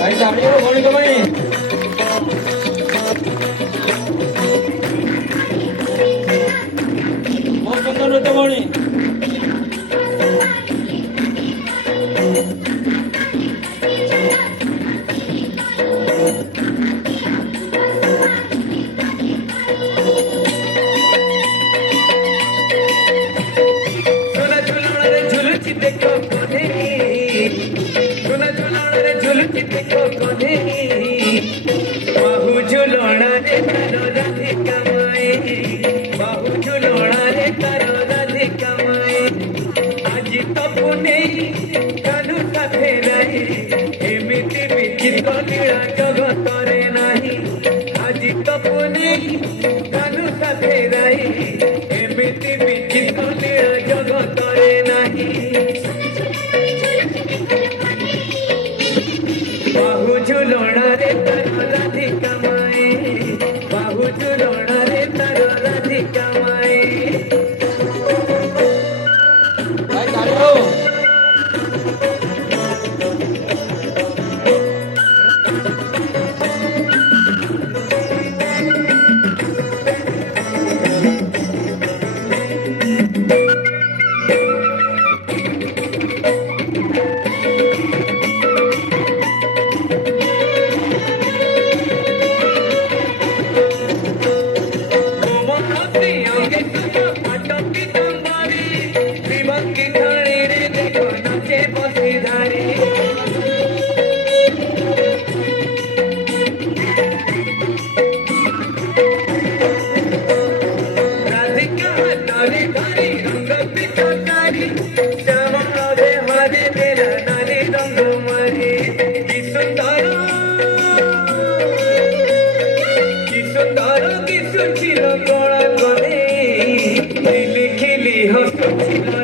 भाई सामने को बोली तो भाई बहुत सुंदर होते बोली देखो कोने सुना झुलण रे झुलती देखो कोने बाहु झुलण रे तारो राधे कमाए बाहु झुलण रे तारो राधे कमाए आज तो पुने कानू साथे नाही एमिति विचित्र लीला जगत रे नाही आज तो पुने कानू साथे नाही एमिति विचित्र लीला जगत रे नाही बाहु झुलण रे तारो राधे कमाए बाहु झुलण रे तारो राधे कमाए भाई गाड़ी हो ছিল কড়া করে খিলি খিলি হসছিল